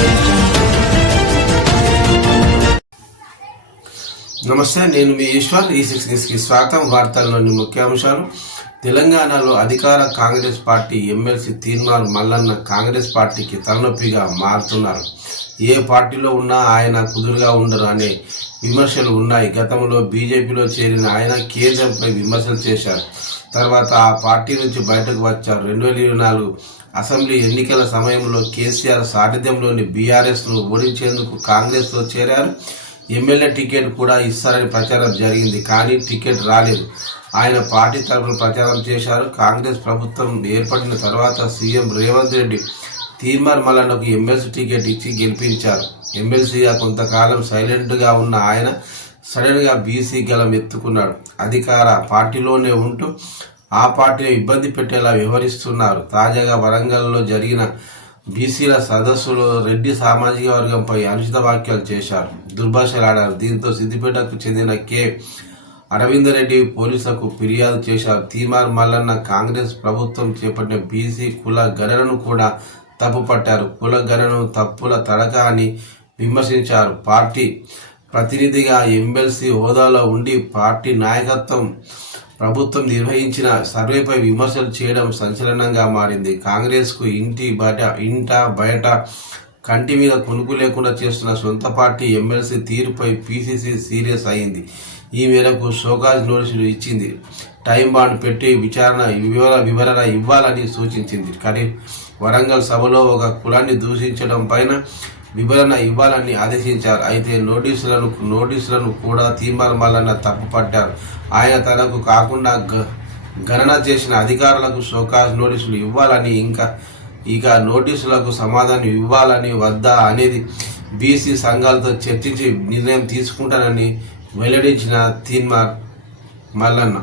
Thank you. నమస్తే నేను మీ ఈశ్వర్. E ఈ సిక్స్ స్వాగతం. వార్తల్లోని ముఖ్యాంశాలు. తెలంగాణలో అధికార కాంగ్రెస్ పార్టీ ఎమ్మెల్సీ తీర్మాన్ మల్లన్న కాంగ్రెస్ పార్టీకి తలనొప్పిగా మారుతున్నారు. ఏ పార్టీలో ఉన్నా ఆయన కుదురుగా ఉండరు అనే విమర్శలు ఉన్నాయి. గతంలో బీజేపీలో చేరిన ఆయన కేంద్రంపై విమర్శలు చేశారు. తర్వాత ఆ పార్టీ నుంచి బయటకు వచ్చారు. రెండు వేల ఇరవై నాలుగు అసెంబ్లీ ఎన్నికల సమయంలో కేసీఆర్ సారథ్యంలోని బీఆర్ఎస్ను ఓడించేందుకు కాంగ్రెస్లో చేరారు. ఎమ్మెల్యే టికెట్ కూడా ఇస్తారని ప్రచారం జరిగింది కానీ టికెట్ రాలేదు. ఆయన పార్టీ తరఫున ప్రచారం చేశారు. కాంగ్రెస్ ప్రభుత్వం ఏర్పడిన తర్వాత సీఎం రేవంత్ రెడ్డి తీర్మార్ మల్లన్నకు ఎమ్మెల్సీ టికెట్ ఇచ్చి గెలిపించారు. ఎమ్మెల్సీగా కొంతకాలం సైలెంట్గా ఉన్న ఆయన సడన్గా బీసీ గలం ఎత్తుకున్నాడు. అధికార పార్టీలోనే ఉంటూ ఆ పార్టీని ఇబ్బంది పెట్టేలా వ్యవహరిస్తున్నారు. తాజాగా వరంగల్లో జరిగిన బీసీల సదస్సులో రెడ్డి సామాజిక వర్గంపై అనుచిత వ్యాఖ్యలు చేశారు. దుర్భాషలాడారు. దీంతో సిద్దిపేటకు చెందిన కె. అరవిందరెడ్డి పోలీసులకు ఫిర్యాదు చేశారు. తీమార్ మల్లన్న కాంగ్రెస్ ప్రభుత్వం చేపట్టిన బీసీ కుల గణనను కూడా తప్పుపట్టారు. కుల గణను తప్పుల తడక అని విమర్శించారు. పార్టీ ప్రతినిధిగా ఎమ్మెల్సీ హోదాలో ఉండి పార్టీ నాయకత్వం ప్రభుత్వం నిర్వహించిన సర్వేపై విమర్శలు చేయడం సంచలనంగా మారింది. కాంగ్రెస్కు ఇంటి బయట ఇంట బయట కంటి మీద కొనుక్కు లేకుండా చేస్తున్న సొంత పార్టీ ఎమ్మెల్సీ తీరుపై పీసీసీ సీరియస్ అయింది. ఈ మేరకు షోకాజ్ నోటీసులు ఇచ్చింది. టైం బాండ్ పెట్టి విచారణ వివర వివరణ ఇవ్వాలని సూచించింది. కానీ వరంగల్ సభలో ఒక కులాన్ని దూషించడం పైన వివరణ ఇవ్వాలని ఆదేశించారు. అయితే నోటీసులను నోటీసులను కూడా తీర్మానాలన్న తప్పుపట్టారు ఆయన తనకు కాకుండా గ- గణన చేసిన అధికారులకు షోకాజ్ నోటీసులు ఇవ్వాలని ఇంకా ఇక నోటీసులకు సమాధానం ఇవ్వాలని వద్దా అనేది బీసీ సంఘాలతో చర్చించి నిర్ణయం తీసుకుంటానని వెల్లడించిన తీన్మార్ మల్లన్న.